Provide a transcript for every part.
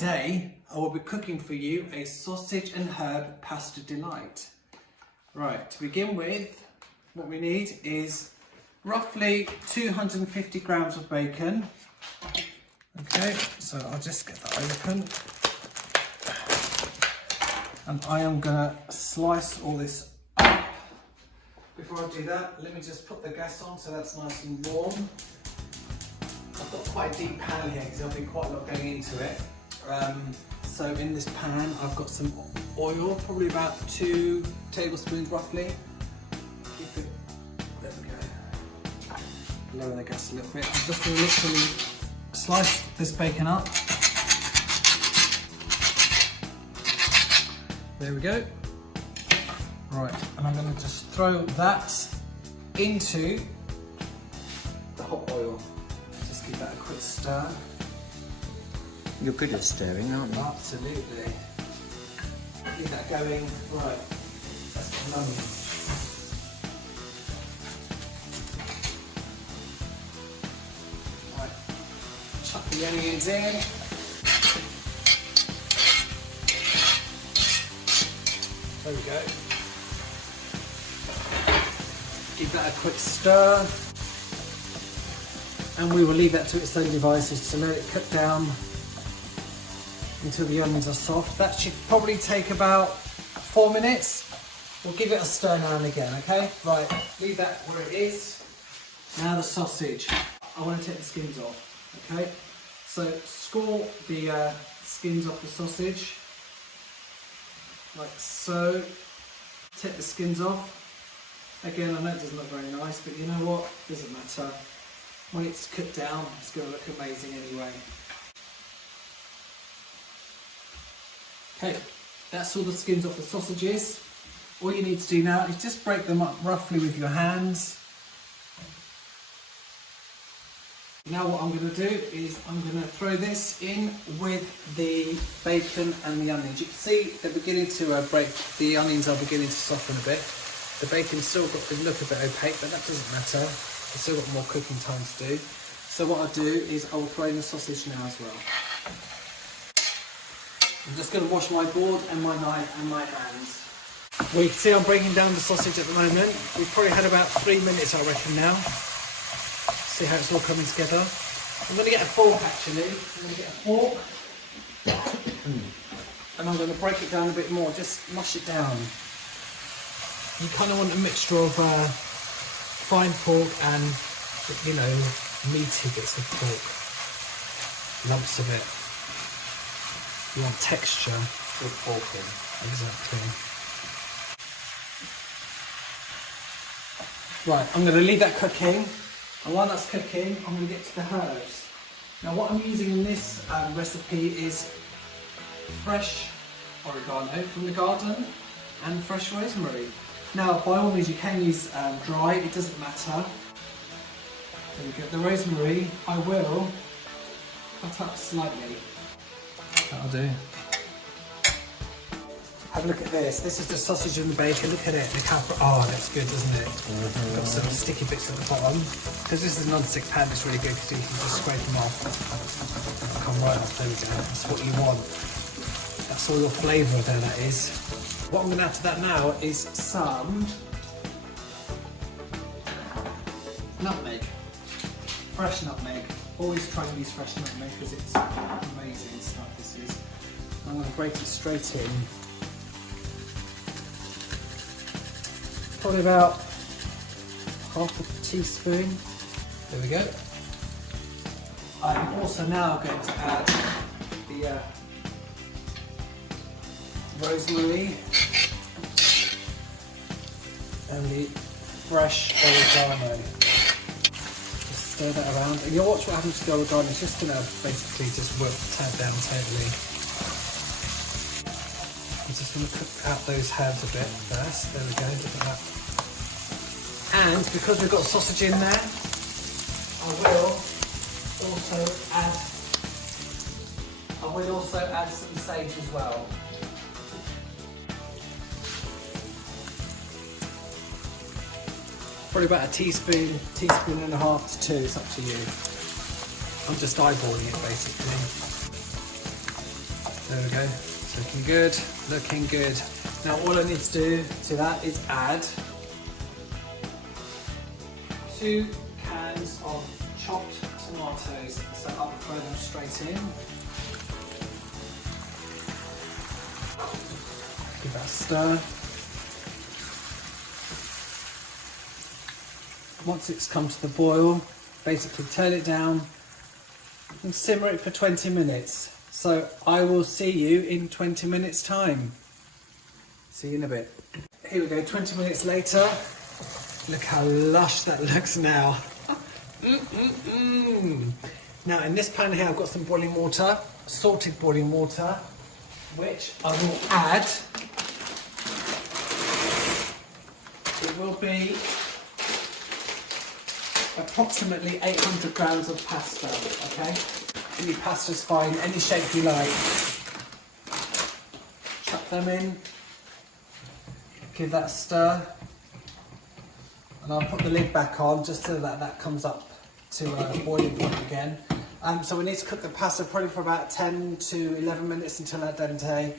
Today I will be cooking for you a sausage and herb pasta delight. Right, to begin with, what we need is roughly 250 grams of bacon. Okay, so I'll just get that open. And I am gonna slice all this up. Before I do that, let me just put the gas on so that's nice and warm. I've got quite a deep pan here because there'll be quite a lot going into it. So in this pan I've got some oil, probably about 2 tablespoons roughly. Keep it, there we go. Lower the gas a little bit. I'm just going to literally slice this bacon up. There we go. Right, and I'm going to just throw that into the hot oil. Just give that a quick stir. You're good at stirring, aren't you? Absolutely. Keep that going. Right, that's got an onion. Right, chuck the onions in. There we go. Give that a quick stir. And we will leave that to its own devices to let it cook down until the onions are soft. That should probably take about 4 minutes. We'll give it a stir now and again, okay? Right, leave that where it is. Now the sausage. I want to take the skins off, okay? So score the skins off the sausage, like so. Take the skins off. Again, I know it doesn't look very nice, but you know what? Doesn't matter. When it's cooked down, it's going to look amazing anyway. Okay, that's all the skins off the sausages. All you need to do now is just break them up roughly with your hands. Now what I'm going to do is I'm going to throw this in with the bacon and the onions. You can see they're beginning to break, the onions are beginning to soften a bit. The bacon's still got to look a bit opaque, but that doesn't matter. I've still got more cooking time to do. So what I'll do is I'll throw in the sausage now as well. I'm just going to wash my board and my knife and my hands. Well, you can see I'm breaking down the sausage at the moment. We've probably had about 3 minutes, I reckon, now. See how it's all coming together. I'm going to get a fork, actually. I'm going to get a fork. And I'm going to break it down a bit more, just mush it down. You kind of want a mixture of fine pork and, you know, meaty bits of pork. Lumps of it. You want texture. Good porking. Exactly. Right, I'm going to leave that cooking. And while that's cooking, I'm going to get to the herbs. Now what I'm using in this recipe is fresh oregano from the garden and fresh rosemary. Now by all means you can use dry, it doesn't matter. There we go. The rosemary I will cut up slightly. That'll do. Have a look at this. This is the sausage and the bacon. Look at it. Look how, oh, that's good, doesn't it? Got some sticky bits at the bottom. Because this is a non-stick pan, it's really good because you can just scrape them off. Come right off. There we go. That's what you want. That's all your flavour there, that is. What I'm going to add to that now is some nutmeg. Fresh nutmeg. Always try and use fresh nutmeg because it's amazing stuff, this is. I'm going to grate it straight in. Probably about half a teaspoon. There we go. I'm also now going to add the rosemary and the fresh oregano. Just stir that around. And you'll watch what happens to the oregano. It's just going to basically just work the tab down totally. I'm just going to cook out those herbs a bit first. There we go, look at that. And because we've got sausage in there, I will also add some sage as well. Probably about a teaspoon and a half to 2, it's up to you. I'm just eyeballing it basically. There we go. It's looking good, looking good. Now all I need to do to that is add 2 cans of chopped tomatoes. So I'll throw them straight in. Give that a stir. Once it's come to the boil, basically turn it down and simmer it for 20 minutes. So I will see you in 20 minutes time. See you in a bit. Here we go, 20 minutes later. Look how lush that looks now. Now in this pan here I've got some boiling water, salted boiling water, which I will add. It will be approximately 800 grams of pasta, okay? Any pasta's fine, any shape you like. Chuck them in, give that a stir, and I'll put the lid back on just so that that comes up to boiling point again. So we need to cook the pasta probably for about 10 to 11 minutes until al dente,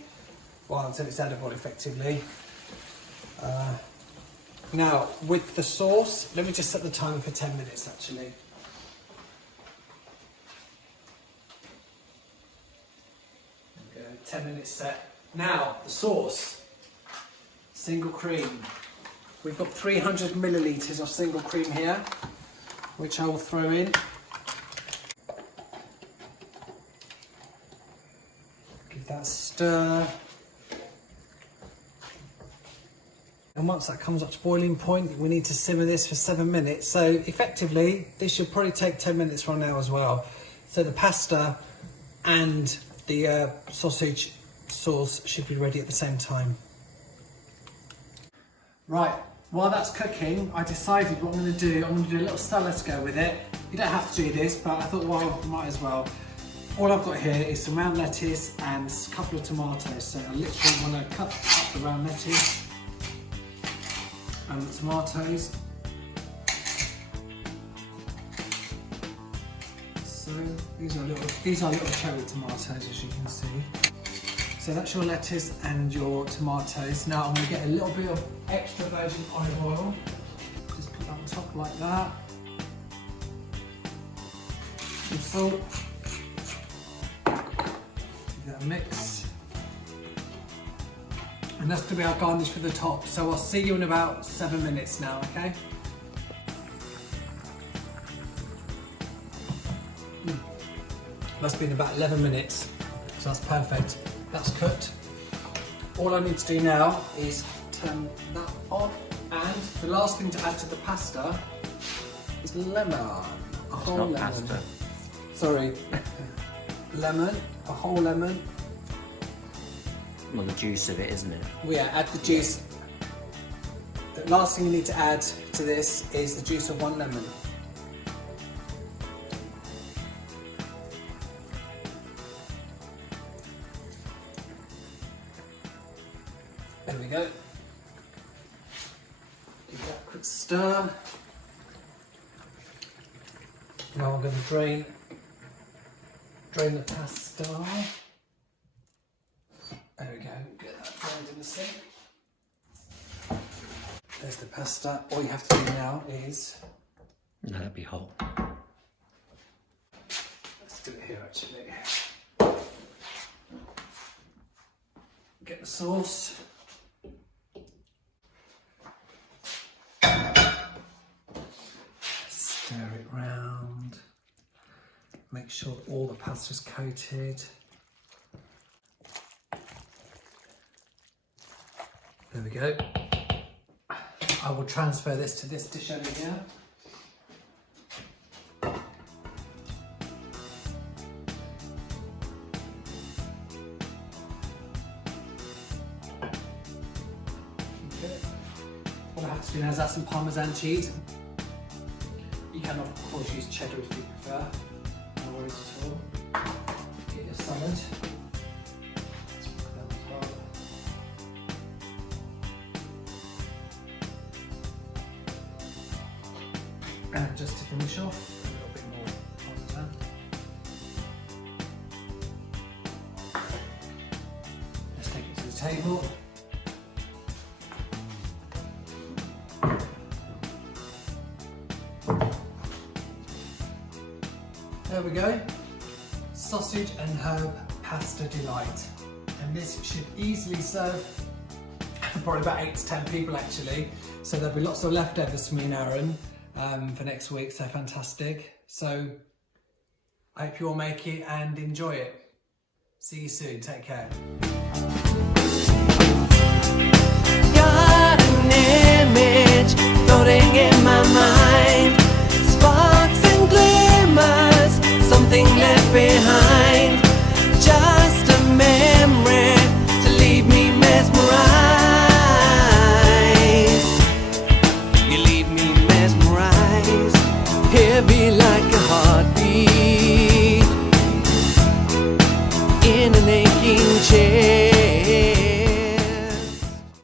well, until it's edible effectively. Now, with the sauce, let me just set the timer for 10 minutes actually. There we go, 10 minutes set. Now, the sauce, single cream. We've got 300 millilitres of single cream here, which I will throw in. Give that a stir. And once that comes up to boiling point, we need to simmer this for 7 minutes. So effectively, this should probably take 10 minutes from now as well. So the pasta and the sausage sauce should be ready at the same time. Right, while that's cooking, I decided what I'm going to do. I'm going to do a little salad go with it. You don't have to do this, but I thought, well, might as well. All I've got here is some round lettuce and a couple of tomatoes. So I literally want to cut up the round lettuce and the tomatoes. So these are little cherry tomatoes, as you can see. So that's your lettuce and your tomatoes. Now I'm going to get a little bit of extra virgin olive oil. Just put that on top like that. Some salt. Give that a mix. And that's going to be our garnish for the top. So I'll see you in about 7 minutes now, okay? That's been about 11 minutes. So that's perfect. That's cooked. All I need to do now is turn that off. And the last thing to add to the pasta is lemon. A whole lemon. Pasta. Sorry. Lemon. A whole lemon. Well, the juice of it, isn't it? Well, yeah, add the juice. The last thing you need to add to this is the juice of 1 lemon. There we go. Give that a quick stir. Now I'm going to drain the pasta. There we go, get that drained in the sink. There's the pasta. All you have to do now is... Let it be whole. Let's do it here actually. Get the sauce. Stir it round. Make sure all the pasta's coated. There we go. I will transfer this to this dish over here. Okay. All I have to do now is add some Parmesan cheese. You can of course use cheddar if you prefer. No worries at all. Get your salad. And just to finish off, a little bit more Parmesan. table. There we go. Sausage and herb pasta delight. And this should easily serve probably about 8 to 10 people actually. So there'll be lots of leftovers for me and Aaron for next week, so fantastic. So I hope you all make it and enjoy it. See you soon, take care. Got an image floating in my mind, sparks and glimmers, something left behind, just a memory to leave me mesmerized. You leave me mesmerized, heavy like a heartbeat in an aching chest.